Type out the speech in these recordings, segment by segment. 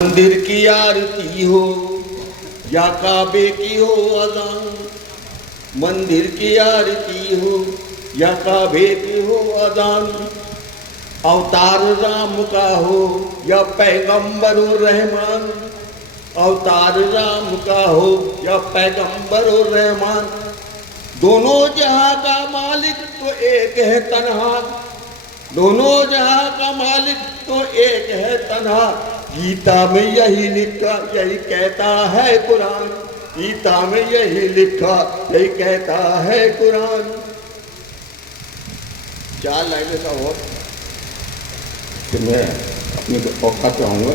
मंदिर की आरती हो या काबे की हो अजान, मंदिर की आरती हो या काबे की हो अजान, अवतार राम का हो या पैगंबर रहमान, अवतार राम का हो या पैगंबर रहमान, दोनों जहां का मालिक तो एक है तन्हा, दोनों जहां का मालिक तो एक है तन्हा। गीता में यही लिखा यही कहता है कुरान, गीता में यही लिखा यही कहता है कुरान। 4 लाइनें का और फिर मैं अपने औकात पे आऊंगा।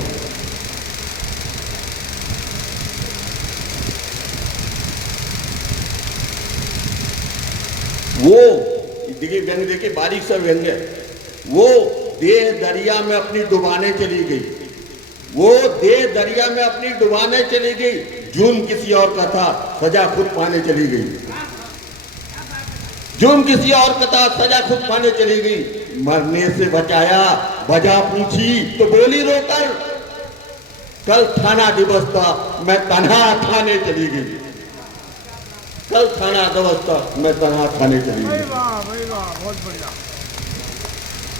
वो देखिए व्यंग, देखिए बारीक सा व्यंग है। वो देह दरिया में अपनी डुबाने चली गई, वो देह दरिया में अपनी डुबाने चली गई, जुर्म किसी और का था, सजा खुद पाने चली गई, जुर्म किसी और का था, सजा खुद पाने चली गई। मरने से बचाया, वजह पूछी तो बोली रोकर, कल थाना दिवस था मैं तन्हा थाने चली गई, कल थाना दिवस था मैं तन्हा थाने चली गई। वाह भाई वाह, बहुत बढ़िया,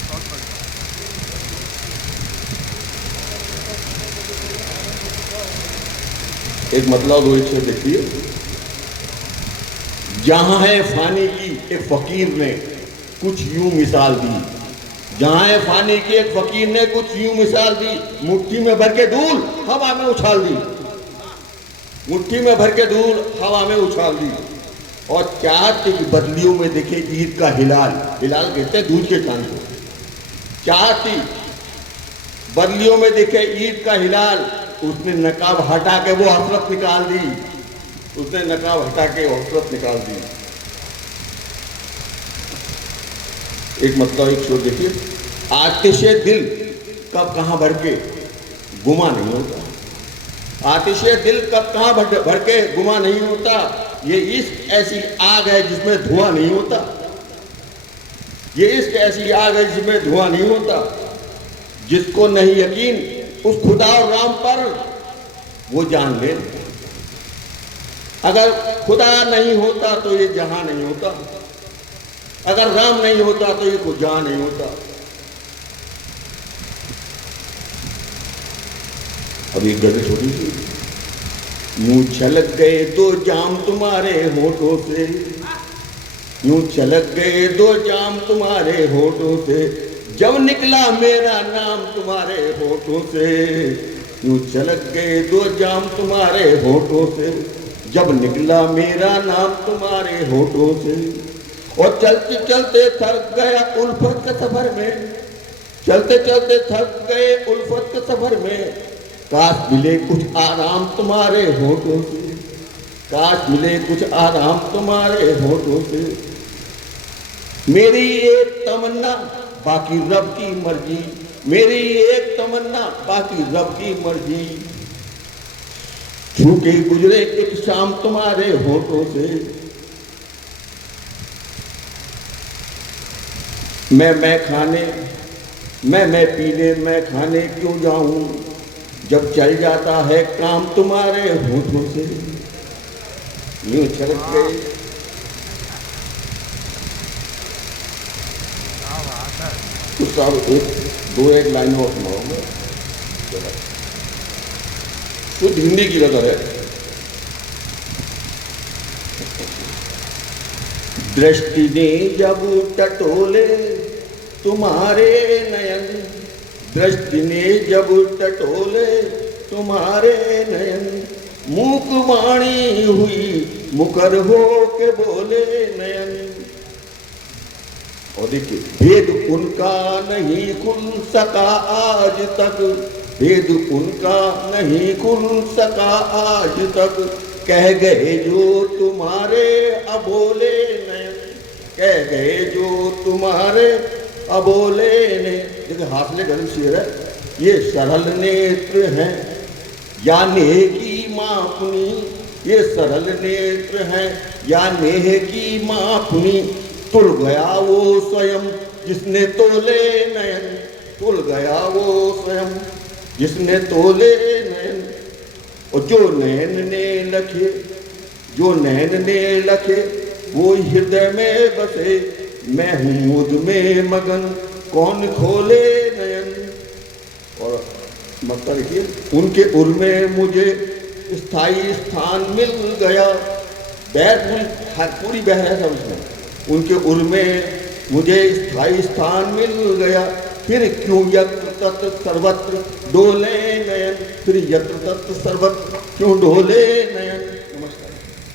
बहुत बढ़िया। एक मतलब रोहित से देखिए, जहां है फानी की एक फकीर ने कुछ यूं मिसाल दी, जहां है फानी की एक फकीर ने कुछ यूं मिसाल दी, मुट्ठी में भर के धूल हवा में उछाल दी, मुट्ठी में भर के धूल हवा में उछाल दी। और चाहत की बदलियों में देखे ईद का हिलाल, हिलाल कहते हैं दूध के चांद को, चाहती बदलियों में देखे ईद का हिलाल, उसने नकाब हटा के वो हसरत निकाल दी, उसने नकाब हटा के हसरत निकाल दी। एक मतलब एक शोर देखिए, आतिशे दिल कब कहां भर के गुमा नहीं होता, आतिशे दिल कब कहां भर के गुमा नहीं होता। ये इश्क ऐसी आग है जिसमें धुआं नहीं होता, ये इश्क ऐसी आग है जिसमें धुआं नहीं होता। जिसको नहीं यकीन उस खुदा और राम पर वो जान ले, अगर खुदा नहीं होता तो ये जहां नहीं होता, अगर राम नहीं होता तो ये कुछ जहां नहीं होता। अब एक गजल छोटी सी, यूं छलक गए 2 जाम तुम्हारे होठों से, यूं छलक गए 2 जाम तुम्हारे होठों से, जब निकला मेरा नाम तुम्हारे होठों से, यूं छलक गए 2 जाम तुम्हारे होठों से, जब निकला मेरा नाम तुम्हारे होठों से। और चलते चलते थक गया उल्फत के सफर में, चलते चलते थक गए उल्फत के सफर में, काश मिले कुछ आराम तुम्हारे होठों से, काश मिले कुछ आराम तुम्हारे होठों से। मेरी एक तमन्ना बाकी रब की मर्जी, मेरी एक तमन्ना बाकी रब की मर्जी, छू के गुजरे एक शाम तुम्हारे होठों से। मैं खाने मैं पीने मैं खाने क्यों जाऊं, जब चल जाता है काम तुम्हारे होठों से। यूं छलक गए तो सब एक लाइन और सुनाऊंगा, शुद्ध हिंदी की नजर है। दृष्टि ने जब टटोले तुम्हारे नयन, दृष्टि ने जब टटोले तुम्हारे नयन, मूक वाणी हुई मुकर हो के बोले नयन। और देखिए, भेद उनका नहीं खुल सका आज तक, भेद उनका नहीं खुल सका आज तक, कह गए जो तुम्हारे अबोले नयन, कह गए जो तुम्हारे अबोले ने। देखिए हाथ ले गलत शेर है, ये सरल नेत्र हैं या नेह की मापनी, ये सरल नेत्र हैं या नेह की मापनी, तुल गया वो स्वयं जिसने तोले नयन, तुल गया वो स्वयं जिसने तोले और जो नैन ने लखे, जो नैन ने लखे वो हृदय में बसे, मैं हूँ मुद में मगन कौन खोले नयन। और मतलब देखिए, उनके उर में मुझे स्थायी स्थान मिल गया। बैर पूरी बह है सब उसमें। उनके उर में मुझे स्थायी स्थान मिल गया, फिर क्यों यत्र तत्र सर्वत्र डोले नयन, फिर यत्र तत्र सर्वत्र क्यों डोले नयन।